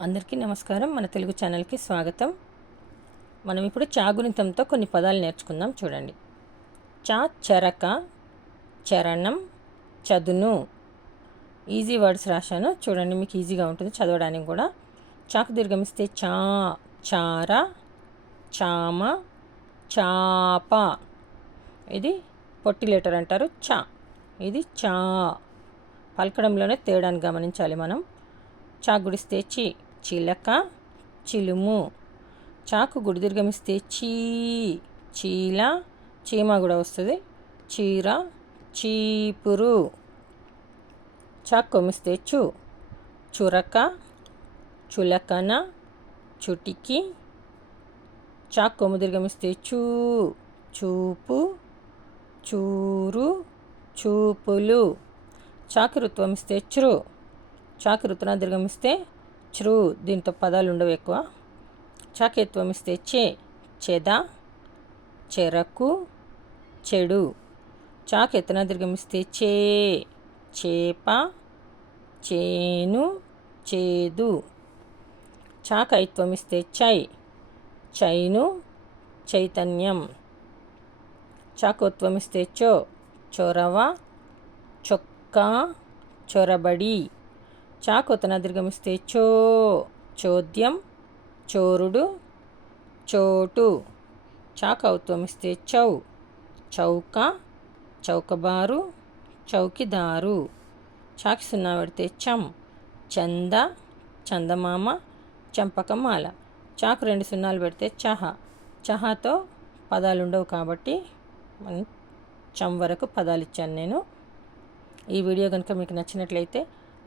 అందరికీ నమస్కారం. మన తెలుగు ఛానల్కి స్వాగతం. మనం ఇప్పుడు చాగుణితంతో కొన్ని పదాలు నేర్చుకుందాం చూడండి. చా చరక చరణం చదును. ఈజీ వర్డ్స్ రాశాను. చూడండి మీకు ఈజీగా ఉంటుంది చదవడానికి కూడా. చాకు దీర్ఘమిస్తే చా చార చామ చాప. ఇది పొట్టి లెటర్ అంటారు. చా ఇది చా. పలకడంలోనే తేడాన్ని గమనించాలి మనం. చాగుడిస్తే గుడిస్తే చిలక చిలుము. చాకు గుడి దీర్ఘమిస్తే చీ చీల చీమ కూడా వస్తుంది. చీర చీపురు. చాకు కొమిస్తే చు. చురక చులకన చుటికి. చాకు కొమ్ము దీర్ఘమిస్తే చూ. చూపు చూరు చూపులు. చాకు రుత్వమిస్తే ఇస్తే చాకి చాకు రుతున దీర్ఘమిస్తే చ్రు దీంతో పదాలు ఉండవు ఎక్కువ. చాకేత్వం ఇస్తే చే చెద చెరకు చెడు. చాకెత్తన దీర్ఘమిస్తే చే చేప చేను చేదు. చాకైత్వం ఇస్తే చై చైను చైతన్యం. చాకోత్వం ఇస్తే చో చొరవ చొక్కా చొరబడి. చాకోతన దీర్ఘమిస్తే చో చోద్యం చోరుడు చోటు. చాక ఇస్తే చౌ చౌక చౌకబారు చౌకిదారు. చాకి సున్నా పెడితే చం చంద చందమామ చంపకమాల. చాకు రెండు సున్నాలు పెడితే చహ. చహాతో పదాలు ఉండవు కాబట్టి మనం చం వరకు పదాలు ఇచ్చాను నేను. ఈ వీడియో కనుక మీకు నచ్చినట్లయితే